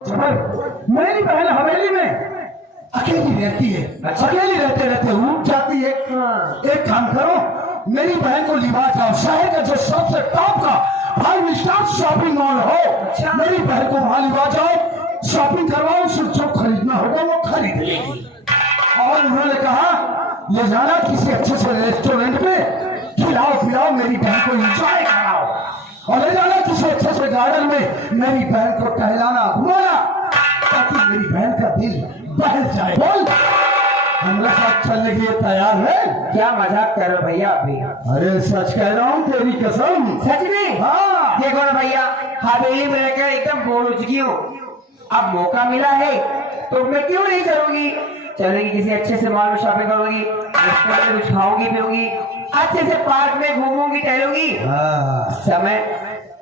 मेरी बहन हवेली में अकेली रहती है। अकेली रहते रहते ऊब जाती है। एक काम करो, मेरी बहन को लिवा जाओ, शहर का जो सबसे टॉप का 5 स्टार शॉपिंग मॉल हो, मेरी बहन को वहां लिवा जाओ, शॉपिंग करवाओ, उसे जो खरीदना होगा वो खरीद लेगी। और उन्होंने कहा ले जाना किसी अच्छे से रेस्टोरेंट में, खिलाओ पिलाओ, मेरी बहन को एंजॉय कराओ, और ले जाना किसी अच्छे से गार्डन में, मेरी बहन को टहलाना घुमाना, ताकि मेरी बहन का दिल बहल जाए। बोल, हम लोग साथ चलने के लिए तैयार है? क्या मजाक कर रहे हो भैया आप भी? अरे सच कह रहा हूँ, तेरी कसम। सच में? हाँ। देखो ना भैया, हवेली में रहकर एकदम बोर हो चुकी हूँ। अब मौका मिला है तो मैं क्यों नहीं करूंगी। चलेगी किसी अच्छे से मॉल में शॉपिंग करूंगी, रेस्टोरेंट में कुछ खाऊंगी पीऊंगी, अच्छे से पार्क में घूमूंगी टहलूंगी। समय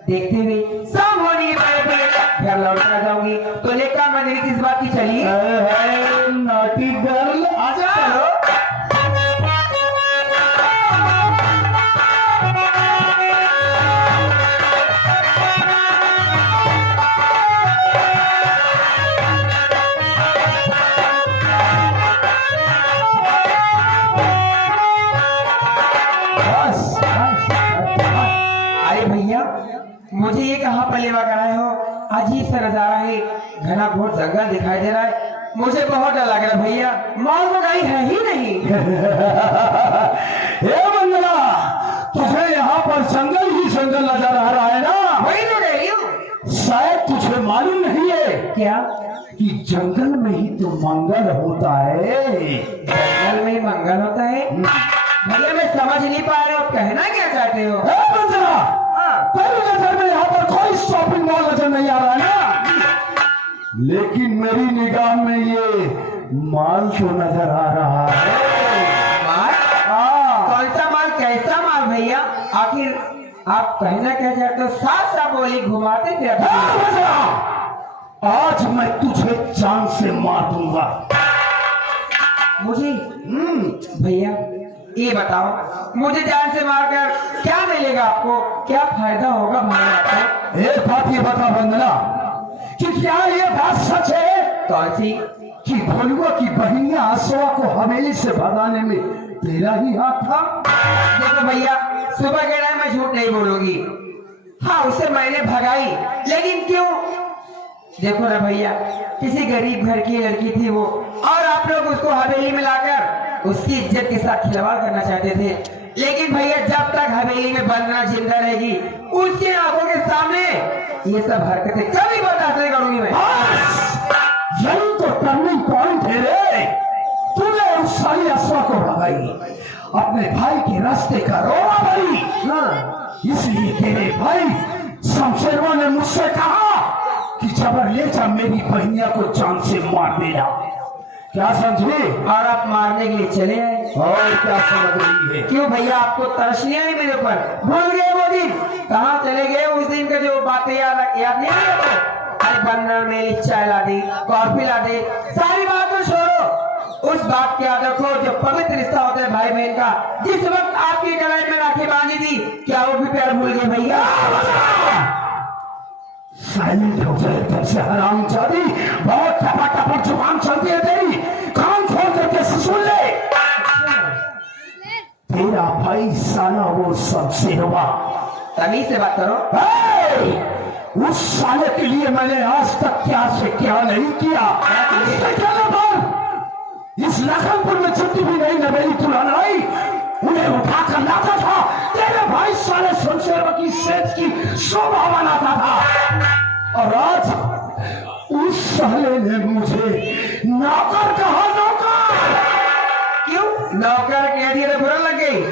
देखते हुए शाम होने के बाद घर लौट कर जाऊंगी। तो लेकर मजे किस बात की चलिए। नॉटी गर्ल आजा। अरे भैया, मुझे ये कहाँ पर लेवा कराए हो? अजीब सा नजारा है, घना घोर जंगल दिखाई दे रहा है, मुझे बहुत डर लग रहा है भैया। मॉल तो कहीं है ही नहीं। हे मंगला, तुझे यहाँ पर जंगल ही जंगल नजर आ रहा है ना? वही तो कह रही हूँ। शायद तुझे मालूम नहीं है क्या? कि जंगल में ही तो मंगल होता है। जंगल में मंगल होता है? भैया मैं समझ नहीं पा रहे हो, कहना क्या चाहते हो? हे मंगला, तेरी नजर में यहाँ पर कोई शॉपिंग मॉल नजर नहीं आ रहा है ना? लेकिन मेरी निगाह में ये माल तो नजर आ रहा है। माल? कौन सा माल, कैसा माल भैया? आखिर आप कहना क्या चाहते हो? साफ साफ बोली, घुमाते फिरते। आज मैं तुझे जान से मार दूंगा। मुझे? भैया ये बताओ, मुझे जान से मारकर क्या मिलेगा आपको? क्या फायदा होगा भैया आपको? एक बात ये बता वंदना, कि क्या ये बात सच है? कौन सी? कि भोलुआ की बहनिया आसवा को हवेली से भगाने में तेरा ही हाथ था? देखो भैया, सुबह कह रहा है मैं झूठ नहीं बोलूंगी। हाँ, उसे मैंने भगाई, लेकिन क्यों? देखो ना भैया, किसी गरीब घर की लड़की थी वो, और आप लोग उसको हवेली में लाकर उसकी इज्जत के साथ खिलवाड़ करना चाहते थे। लेकिन भैया, जब तक हवेली में बंदना जिंदा रहेगी, उसकी आंखों के सामने ये सब हरकतें कभी बर्दाश्त नहीं करूंगी मैं। यही तो टर्निंग पॉइंट है रे। तूने उस सारी आसवा को भगाई, अपने भाई के रास्ते का रोड़ा बनी। इसलिए तेरे भाई शमशेरवा ने मुझसे कहा कि जबर ले जा, मेरी बहनिया को जान से मार देना। क्या समझे? और आप मारने के लिए चले आए। और क्या समझ रही है? क्यों भैया, आपको तरस नहीं आई मेरे ऊपर? भूल गए वो दिन? कहाँ चले गए उस दिन का जो बातें याद नहीं है आपको? अरे बंदर मेरी चाय ला दी, कॉफी ला दी, सारी बात तो छोड़ो। उस बात की याद रखो जो पवित्र रिश्ता होता है भाई बहन का, जिस वक्त आपकी गले में राखी बांधी थी, क्या वो भी प्यार भूल गए भैया? साइलेंट हो जाए तब से हरामजादी, बहुत टपा जुबान चलती है तेरी, कान खोल करके सुन ले। तेरा भाई साला वो सबसे हुआ। तमीज से बात करो। उस साले के लिए मैंने आज तक क्या से क्या नहीं किया। इस लखनपुर में छुट्टी भी नहीं नवेली तुलान आई, उन्हें उठाकर लाता था। तेरे भाई साले शमशेरवा की सेठ की शोभा बनाता था, और आज उस साले ने मुझे नौकर कहा। नौकर? क्यों नौकर कह दिया तो बुरा लग गई?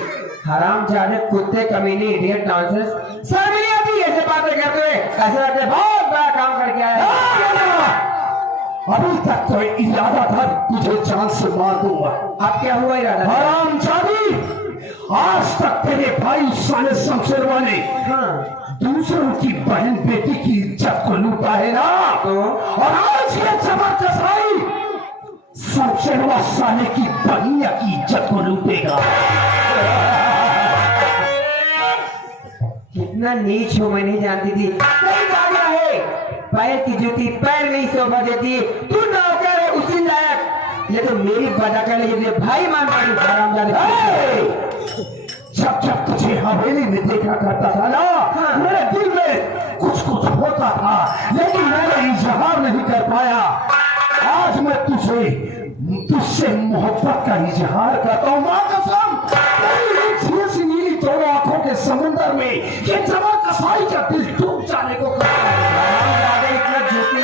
हरामजादे, कुत्ते, कमीने, इडियट, नॉनसेंस, शर्म नहीं आती ऐसे बातें करते हुए? ऐसे लगता है बहुत बड़ा काम करके आया। अभी तक तो इरादा था तुझे जान से मार दूंगा। अब क्या हुआ इरादा? हरामजादी, आज तक तेरे भाई साले शमशेरवा ने दूसरों की बहन बेटी की इज्जत को लूटा है ना? और आज ये जबरदस्ती शमशेरवा साले की बहनिया की इज्जत को लूटेगा। कितना नीच हो मैं नहीं जानती थी। सही कहा है, पैर की जूती पैर में ही शोभा देती है। तू नौकर है उसी लायक, लेकिन मेरी बदाकर ये भाई मान जब जब तुझे हवेली में देखा करता था ना, मेरे दिल में कुछ कुछ होता था, लेकिन मैंने इजहार नहीं कर पाया। आज मैं तुझसे मोहब्बत का इजहार करता हूँ। माँ कसम, तेरी सी नीली दोनों आंखों के समुद्र में ये जमा कसाई का दिल डूब जाने को इतना झूठी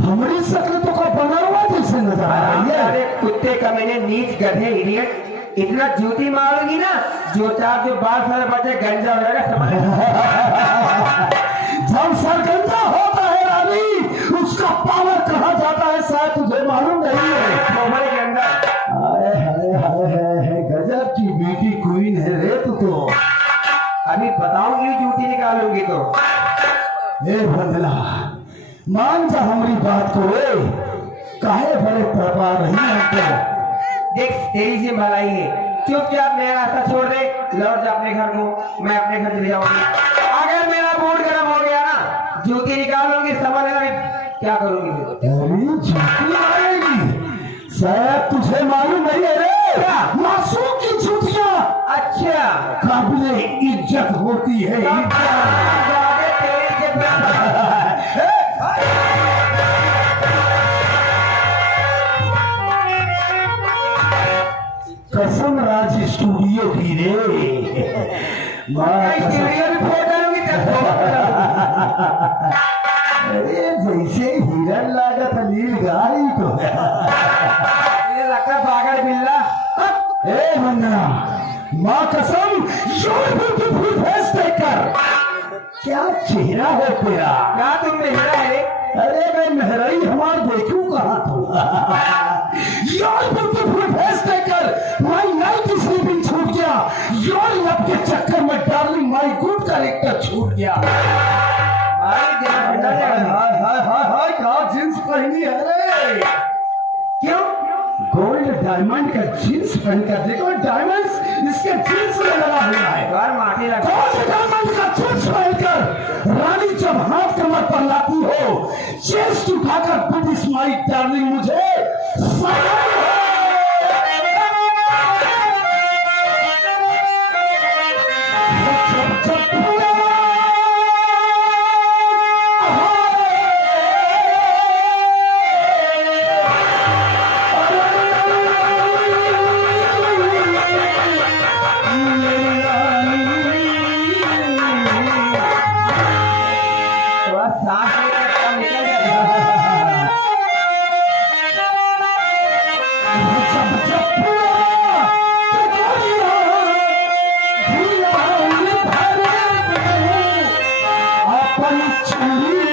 हमारी शक्ल तो का बना हुआ जैसे नजर आ रही है। अरे कुत्ते का मैंने नीच गधे इडियट, इतना जूती मारोगी ना जो चार जो बाल सारे बचे गंजा हो जाएगा समझ। जब सर गंजा होता है रानी, उसका पावर कहा जाता है शायद तुझे मालूम नहीं है। कोमल के अंदर हाय हाय हाय हाय, गजब की ब्यूटी क्वीन है रे तू तो। अभी बताऊंगी जूती निकालूंगी तो। ए बंदला, मान जा हमारी बात को रे, काहे बड़े तड़पा रही हमको। देख तेरी सी भलाई है, चुपचाप मेरा रास्ता छोड़ दे, लौट जा अपने घर को, मैं अपने घर चले जाऊंगी। अगर मेरा मूड गर्म हो गया ना, जूती निकालूंगी, समझ लेना मैं क्या करूंगी। अरे जूती आएगी, शायद तुझे मालूम नहीं है रे, मासूम की जूतियां अच्छा काबिले इज्जत होती है। कसम राज स्टूडियो की रे, अरे जैसे हिरन लागत नील गाय तो ये लगता पागल बिल्ला। ए वंदना, माँ कसम ब्यूटीफुल फेस देखकर, क्या चेहरा है तेरा। क्या तुम मेहरा है? अरे मैं मेहराई हमार देखूं कहाँ तो। यार ब्यूटीफुल फेस देखकर माई नाइट स्लीपिंग छूट गया, योर लब के चक्कर में डार्लिंग माई गुड कैरेक्टर छूट गया। हाय हाय हाय हाय, क्या जींस पहनी है रे। क्यों? गोल्ड डायमंड का जींस पहनकर देखो, डायमंड्स इसके जींस में लगा हुआ है। माटी लगा। गोल्ड डायमंड का जींस पहनकर रानी जब हाथ कमर पर लाती हो, चेस्ट उठाकर बट स्माइल डार्लिंग मुझे चूड़ी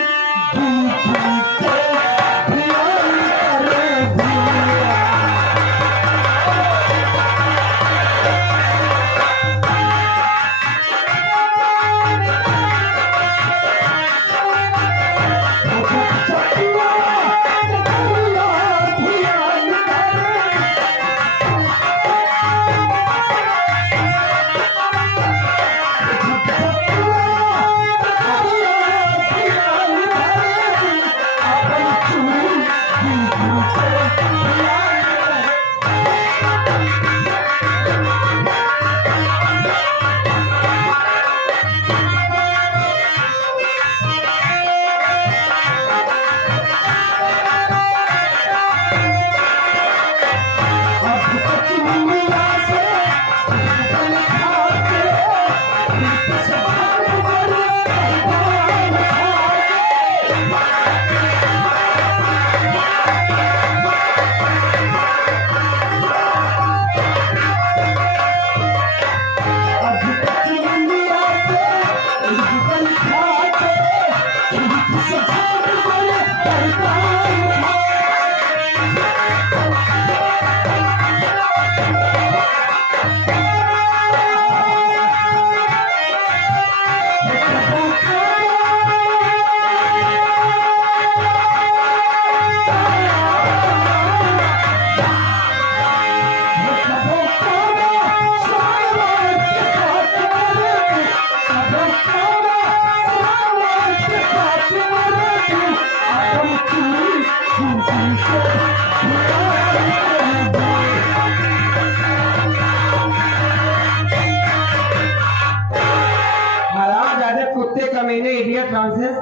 कुत्ते कमीने इडियट नॉनसेंस,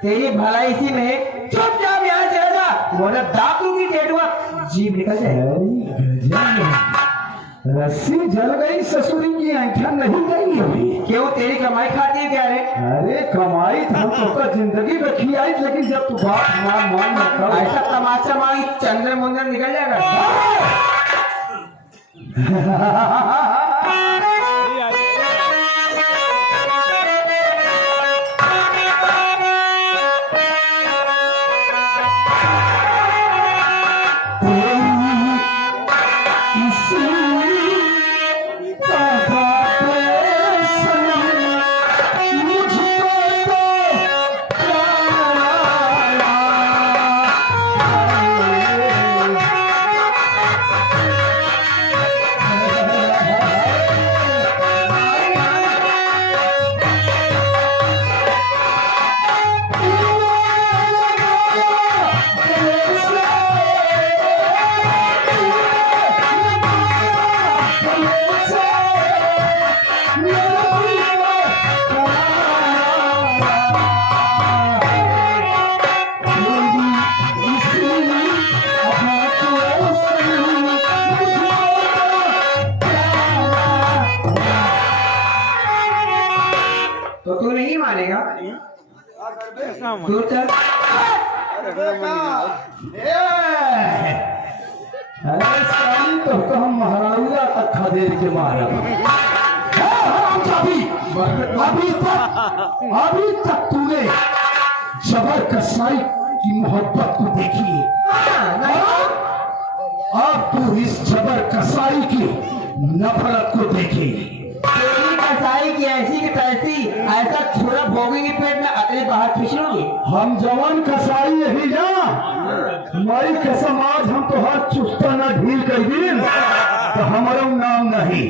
तेरी भलाई इसी में है। चुपचाप यहाँ चला जा, वरना दांतों की टेटुआ जीभ निकल जाए। रस्सी जल गई, ससुरी की आंखें नहीं गई अभी। क्यों, तेरी कमाई खाती है क्या रे? अरे कमाई हम तो जिंदगी में खिलाई, लेकिन जब तू बात मान कर ऐसा तमाचा माई चंद्र मुंदर निकल जाएगा। तो तू नहीं मानेगा, तू चल। अरे साली तो हम महाराजा तक खदेड़ के मारा। अभी तक तूने जबर कसाई की मोहब्बत को देखी है, अब तू इस जबर कसाई की नफरत को देखी। तेरी कसाई की ऐसी की तैसी, ऐसा छोरा भोगेंगे पेट में, अगले बाहर खींच लूंगी। हम जवान कसाई यही जा, हमारी कसम आज हम तो हर चुस्ता न ढील कर दी तो हमारा नाम नहीं।